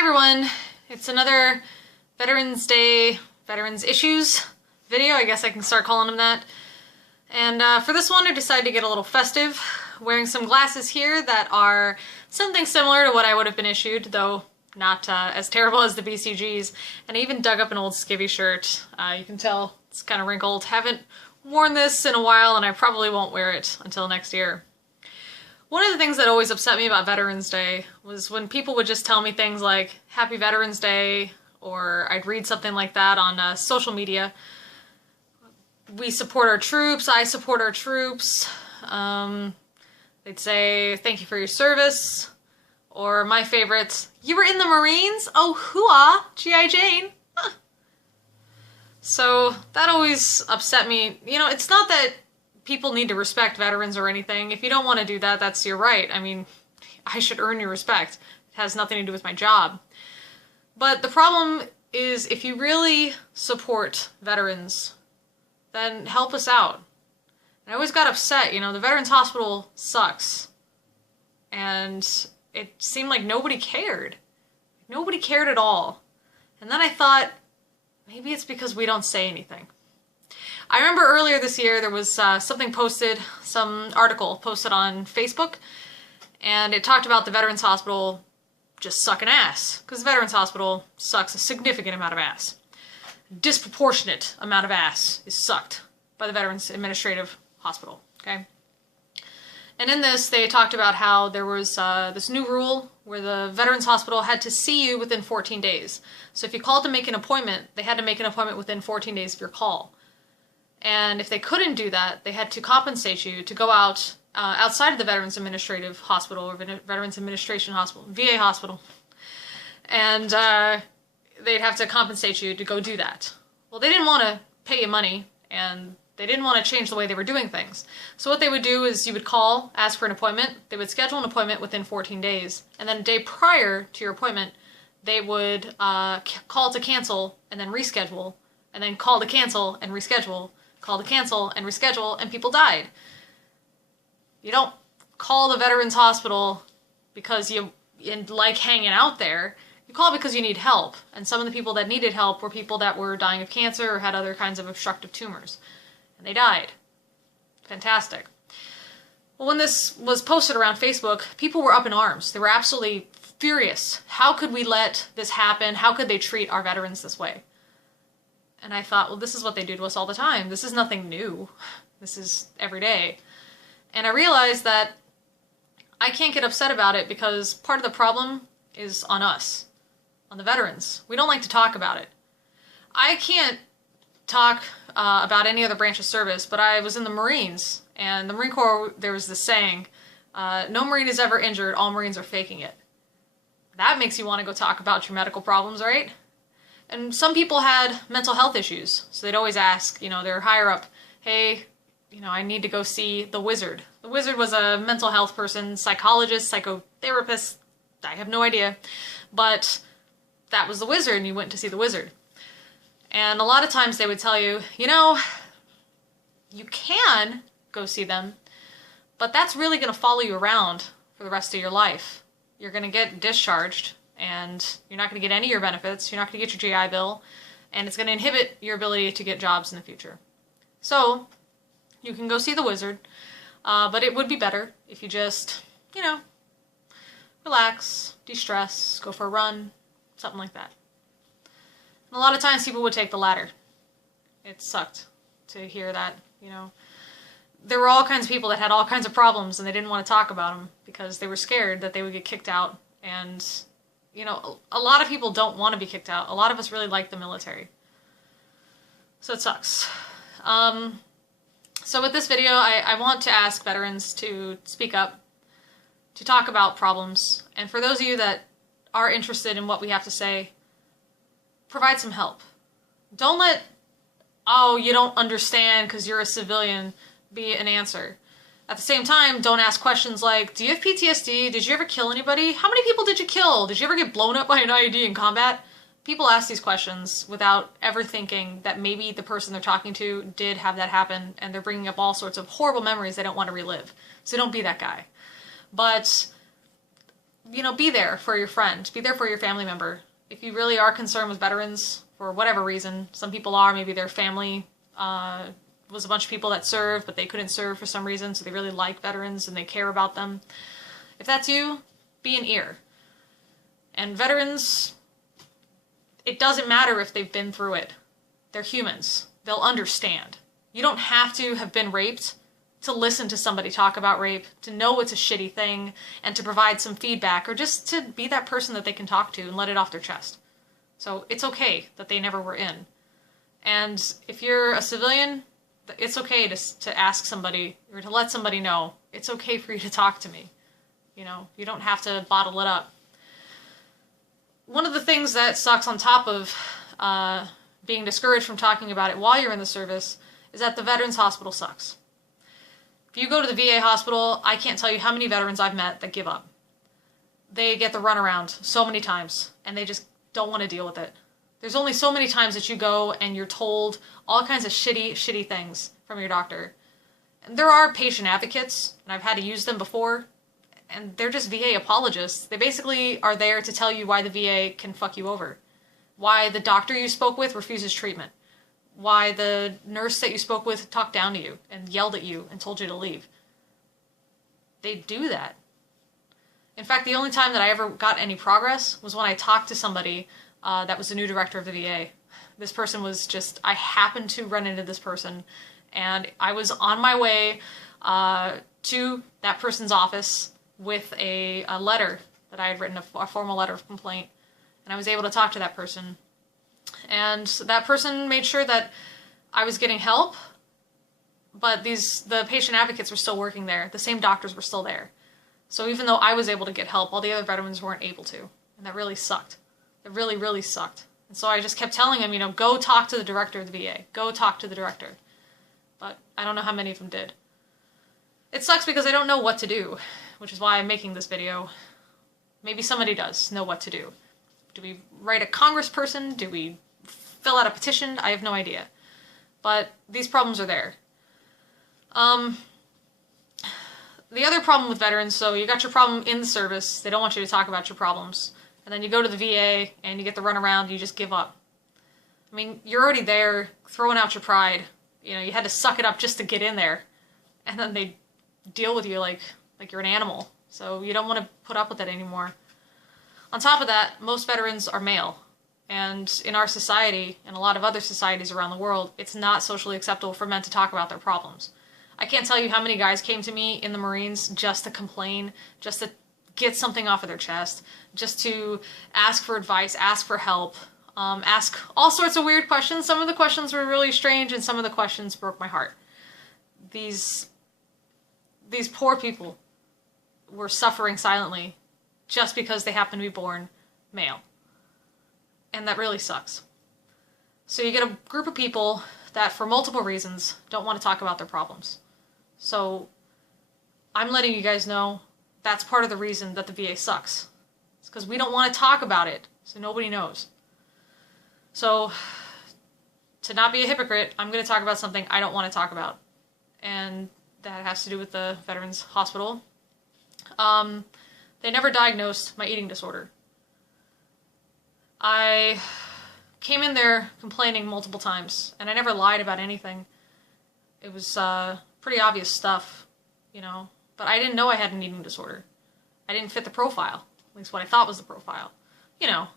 everyone, it's another Veterans Day, Veterans Issues video, I guess I can start calling them that. And for this one I decided to get a little festive, wearing some glasses here that are something similar to what I would have been issued, though not as terrible as the BCGs. And I even dug up an old skivvy shirt. You can tell it's kind of wrinkled. Haven't worn this in a while and I probably won't wear it until next year. One of the things that always upset me about Veterans Day was when people would just tell me things like, Happy Veterans Day, or I'd read something like that on social media. We support our troops, I support our troops. They'd say, thank you for your service. Or my favorites, you were in the Marines? Oh, hoo-ah, G.I. Jane. Huh. So that always upset me. You know, it's not that people need to respect veterans or anything. If you don't want to do that, that's your right. I mean, I should earn your respect. It has nothing to do with my job. But the problem is, if you really support veterans, then help us out. And I always got upset, you know, the Veterans Hospital sucks. And it seemed like nobody cared. Nobody cared at all. And then I thought, maybe it's because we don't say anything. I remember earlier this year there was something posted, some article posted on Facebook, and it talked about the Veterans Hospital just sucking ass, because the Veterans Hospital sucks a significant amount of ass. Disproportionate amount of ass is sucked by the Veterans Administrative Hospital, okay? And in this, they talked about how there was this new rule where the Veterans Hospital had to see you within 14 days. So if you called to make an appointment, they had to make an appointment within 14 days of your call. And if they couldn't do that, they had to compensate you to go out outside of the Veterans Administrative Hospital or Veterans Administration Hospital, VA Hospital, and they'd have to compensate you to go do that. Well, they didn't want to pay you money, and they didn't want to change the way they were doing things. So what they would do is you would call, ask for an appointment, they would schedule an appointment within 14 days, and then a day prior to your appointment, they would call to cancel and then reschedule, and then call to cancel and reschedule, call to cancel and reschedule, and people died. You don't call the Veterans Hospital because you like hanging out there. You call because you need help. And some of the people that needed help were people that were dying of cancer or had other kinds of obstructive tumors. And they died. Fantastic. Well, when this was posted around Facebook, people were up in arms. They were absolutely furious. How could we let this happen? How could they treat our veterans this way? And I thought, well, this is what they do to us all the time. This is nothing new. This is every day. And I realized that I can't get upset about it because part of the problem is on us, on the veterans. We don't like to talk about it. I can't talk about any other branch of service, but I was in the Marines, and the Marine Corps, there was this saying, no Marine is ever injured, all Marines are faking it. That makes you want to go talk about your medical problems, right? And some people had mental health issues, so they'd always ask, you know, their higher up, hey, you know, I need to go see the wizard. The wizard was a mental health person, psychologist, psychotherapist, I have no idea, but that was the wizard, and you went to see the wizard. And a lot of times they would tell you, you know, you can go see them, but that's really going to follow you around for the rest of your life. You're going to get discharged, and you're not going to get any of your benefits, you're not going to get your GI Bill, and it's going to inhibit your ability to get jobs in the future. So, you can go see the wizard, but it would be better if you just, you know, relax, de-stress, go for a run, something like that. And a lot of times people would take the latter. It sucked to hear that, you know. There were all kinds of people that had all kinds of problems and they didn't want to talk about them because they were scared that they would get kicked out. And, you know, a lot of people don't want to be kicked out. A lot of us really like the military. So it sucks. So with this video, I want to ask veterans to speak up, to talk about problems, and for those of you that are interested in what we have to say, provide some help. Don't let, oh, you don't understand because you're a civilian, be an answer. At the same time, don't ask questions like, do you have PTSD? Did you ever kill anybody? How many people did you kill? Did you ever get blown up by an IED in combat? People ask these questions without ever thinking that maybe the person they're talking to did have that happen, and they're bringing up all sorts of horrible memories they don't want to relive. So don't be that guy. But you know, be there for your friend, be there for your family member. If you really are concerned with veterans, for whatever reason, some people are, maybe their family was a bunch of people that served, but they couldn't serve for some reason, so they really like veterans and they care about them. If that's you, be an ear. And veterans, it doesn't matter if they've been through it. They're humans. They'll understand. You don't have to have been raped to listen to somebody talk about rape, to know it's a shitty thing, and to provide some feedback, or just to be that person that they can talk to and let it off their chest. So it's okay that they never were in. And if you're a civilian, it's okay to ask somebody, or to let somebody know, it's okay for you to talk to me. You know, you don't have to bottle it up. One of the things that sucks on top of being discouraged from talking about it while you're in the service is that the Veterans Hospital sucks. If you go to the VA hospital, I can't tell you how many veterans I've met that give up. They get the runaround so many times, and they just don't want to deal with it. There's only so many times that you go and you're told all kinds of shitty things from your doctor. And there are patient advocates, and I've had to use them before, and they're just VA apologists. They basically are there to tell you why the VA can fuck you over. Why the doctor you spoke with refuses treatment. Why the nurse that you spoke with talked down to you and yelled at you and told you to leave. They do that. In fact, the only time that I ever got any progress was when I talked to somebody that was the new director of the VA. This person was just, I happened to run into this person, and I was on my way to that person's office with a letter that I had written, a formal letter of complaint, and I was able to talk to that person. And that person made sure that I was getting help, but the patient advocates were still working there. The same doctors were still there. So even though I was able to get help, all the other veterans weren't able to. And that really sucked. It really, really sucked. And so I just kept telling him, you know, go talk to the director of the VA. Go talk to the director. But I don't know how many of them did. It sucks because I don't know what to do, which is why I'm making this video. Maybe somebody does know what to do. Do we write a congressperson? Do we fill out a petition? I have no idea. But these problems are there. The other problem with veterans, so you got your problem in the service, they don't want you to talk about your problems, and then you go to the VA and you get the runaround, you just give up. I mean, you're already there, throwing out your pride. You know, you had to suck it up just to get in there, and then they deal with you like you're an animal, so you don't want to put up with it anymore. On top of that, most veterans are male, and in our society, and a lot of other societies around the world, it's not socially acceptable for men to talk about their problems. I can't tell you how many guys came to me in the Marines just to complain, just to get something off of their chest, just to ask for advice, ask for help, ask all sorts of weird questions. Some of the questions were really strange, and some of the questions broke my heart. These poor people were suffering silently just because they happen to be born male. And that really sucks. So you get a group of people that, for multiple reasons, don't want to talk about their problems. So I'm letting you guys know that's part of the reason that the VA sucks. It's because we don't want to talk about it, so nobody knows. So, to not be a hypocrite, I'm going to talk about something I don't want to talk about. And that has to do with the Veterans Hospital. They never diagnosed my eating disorder. I came in there complaining multiple times, and I never lied about anything. It was pretty obvious stuff, you know, but I didn't know I had an eating disorder. I didn't fit the profile, at least what I thought was the profile. You know,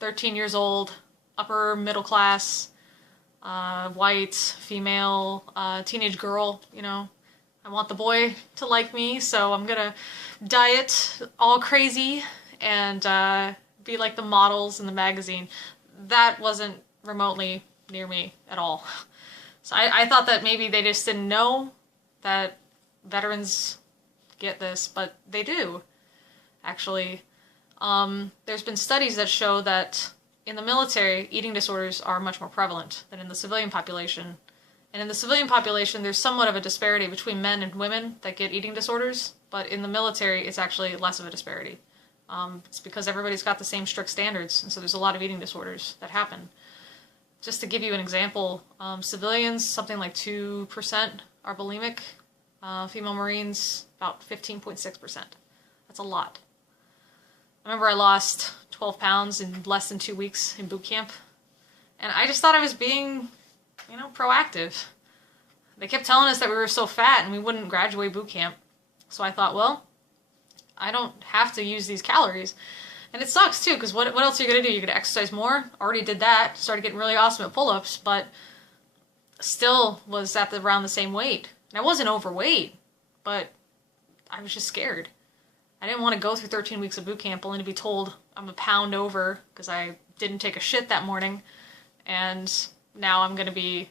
13 years old, upper middle class, white, female, teenage girl, you know. I want the boy to like me, so I'm gonna diet all crazy and be like the models in the magazine. That wasn't remotely near me at all. So I thought that maybe they just didn't know that veterans get this, but they do, actually. There's been studies that show that in the military, eating disorders are much more prevalent than in the civilian population. And in the civilian population, there's somewhat of a disparity between men and women that get eating disorders, but in the military, it's actually less of a disparity. It's because everybody's got the same strict standards, and so there's a lot of eating disorders that happen. Just to give you an example, civilians, something like 2% are bulimic. Female Marines, about 15.6%. That's a lot. I remember I lost 12 pounds in less than 2 weeks in boot camp. And I just thought I was being, proactive. They kept telling us that we were so fat and we wouldn't graduate boot camp. So I thought, well, I don't have to use these calories. And it sucks too, because what else are you going to do? You're going to exercise more? Already did that. Started getting really awesome at pull-ups, but still was at around the same weight. And I wasn't overweight, but I was just scared. I didn't want to go through 13 weeks of boot camp only to be told I'm a pound over because I didn't take a shit that morning. And now I'm going to be,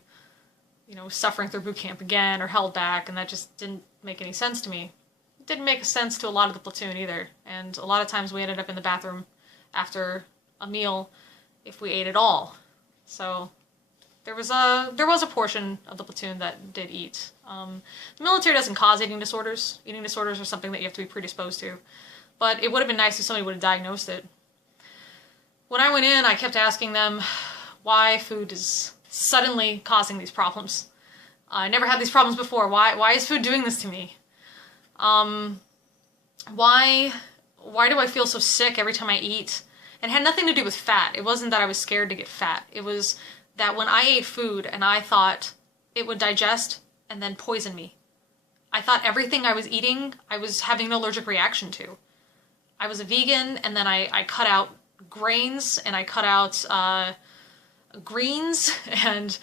suffering through boot camp again or held back, and that just didn't make any sense to me. It didn't make sense to a lot of the platoon either, and a lot of times we ended up in the bathroom after a meal if we ate at all. So there was a portion of the platoon that did eat. The military doesn't cause eating disorders. Eating disorders are something that you have to be predisposed to, but it would have been nice if somebody would have diagnosed it. When I went in, I kept asking them why food is suddenly causing these problems. I never had these problems before. Why is food doing this to me? Why do I feel so sick every time I eat? And it had nothing to do with fat. It wasn't that I was scared to get fat. It was that when I ate food and I thought it would digest and then poison me. I thought everything I was eating, I was having an allergic reaction to. I was a vegan, and then I cut out grains, and I cut out greens, and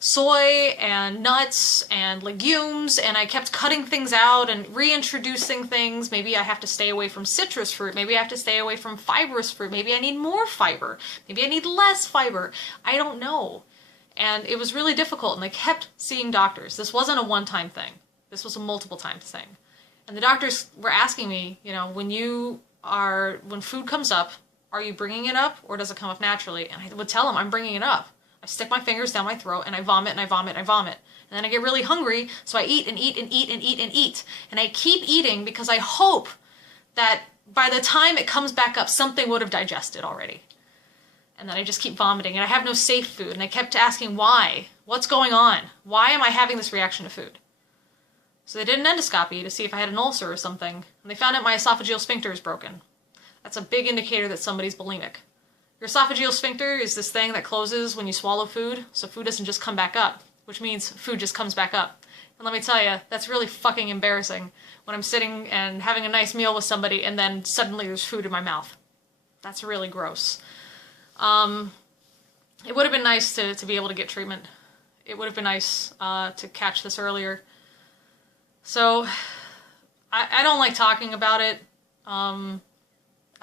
soy, and nuts, and legumes, and I kept cutting things out and reintroducing things. Maybe I have to stay away from citrus fruit. Maybe I have to stay away from fibrous fruit. Maybe I need more fiber. Maybe I need less fiber. I don't know. And it was really difficult, and I kept seeing doctors. This wasn't a one-time thing. This was a multiple-time thing. And the doctors were asking me, when food comes up, are you bringing it up, or does it come up naturally? And I would tell them I'm bringing it up. I stick my fingers down my throat, and I vomit, and I vomit, and I vomit. And then I get really hungry, so I eat, and eat, and eat, and eat, and eat. And I keep eating because I hope that by the time it comes back up, something would have digested already. And then I just keep vomiting, and I have no safe food. And I kept asking why. What's going on? Why am I having this reaction to food? So they did an endoscopy to see if I had an ulcer or something, and they found out my esophageal sphincter is broken. That's a big indicator that somebody's bulimic. Your esophageal sphincter is this thing that closes when you swallow food, so food doesn't just come back up, which means food just comes back up. And let me tell you, that's really fucking embarrassing when I'm sitting and having a nice meal with somebody and then suddenly there's food in my mouth. That's really gross. It would have been nice to be able to get treatment. It would have been nice to catch this earlier. So, I don't like talking about it.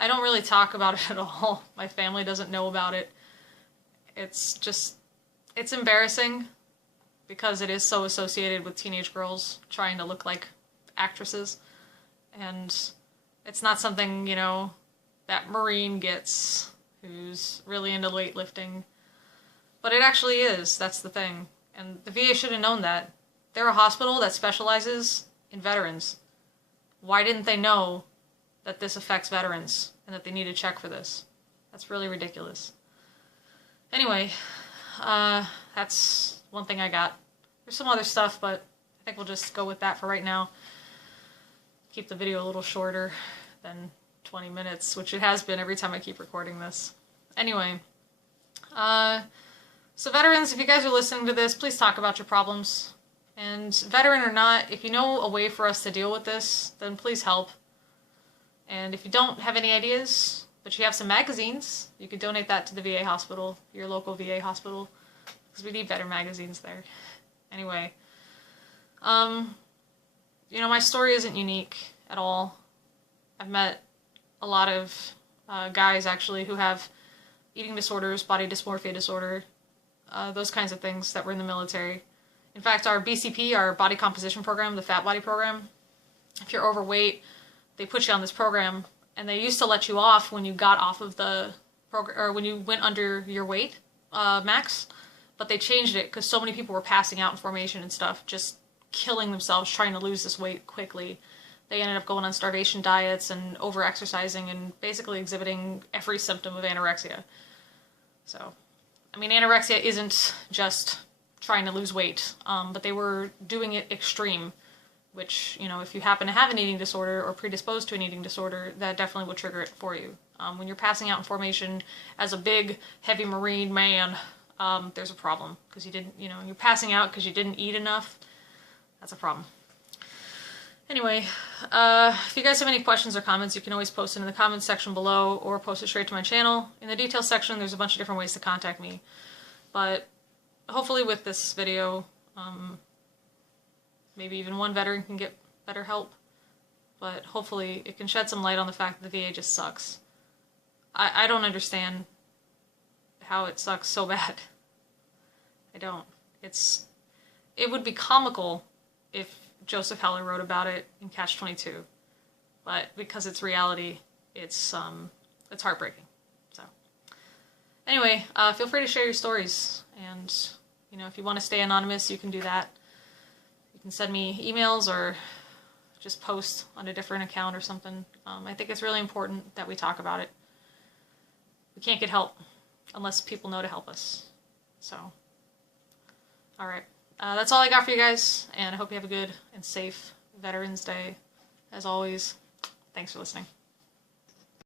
I don't really talk about it at all. My family doesn't know about it. It's embarrassing because it is so associated with teenage girls trying to look like actresses. And it's not something, that Marine gets who's really into weightlifting. But it actually is. That's the thing. And the VA should have known that. They're a hospital that specializes in veterans. Why didn't they know that this affects veterans and that they need to check for this? That's really ridiculous. Anyway, that's one thing I got. There's some other stuff, but I think we'll just go with that for right now. Keep the video a little shorter than 20 minutes, which it has been every time I keep recording this. Anyway, so veterans, if you guys are listening to this, please talk about your problems. And veteran or not, if you know a way for us to deal with this, then please help. And if you don't have any ideas, but you have some magazines, you could donate that to the VA hospital, your local VA hospital, because we need better magazines there. Anyway, my story isn't unique at all. I've met a lot of guys, actually, who have eating disorders, body dysmorphia disorder, those kinds of things that were in the military. In fact, our BCP, our body composition program, the fat body program, if you're overweight, they put you on this program, and they used to let you off when you got off of the program, or when you went under your weight max, but they changed it because so many people were passing out in formation and stuff, just killing themselves trying to lose this weight quickly. They ended up going on starvation diets and over-exercising and basically exhibiting every symptom of anorexia. So, anorexia isn't just trying to lose weight, but they were doing it extreme which, you know, if you happen to have an eating disorder or predisposed to an eating disorder, that definitely will trigger it for you. When you're passing out in formation as a big, heavy Marine man, there's a problem, because you didn't, you know, you're passing out because you didn't eat enough. That's a problem. Anyway, if you guys have any questions or comments, you can always post it in the comments section below or post it straight to my channel. In the details section, there's a bunch of different ways to contact me. But hopefully with this video, maybe even one veteran can get better help. But hopefully it can shed some light on the fact that the VA just sucks. I don't understand how it sucks so bad. I don't. It would be comical if Joseph Heller wrote about it in Catch-22, but because it's reality, it's heartbreaking. So, anyway, feel free to share your stories, and you know, if you want to stay anonymous, you can do that. You can send me emails or just post on a different account or something. I think it's really important that we talk about it. We can't get help unless people know to help us. So, all right. That's all I got for you guys, and I hope you have a good and safe Veterans Day. As always, thanks for listening.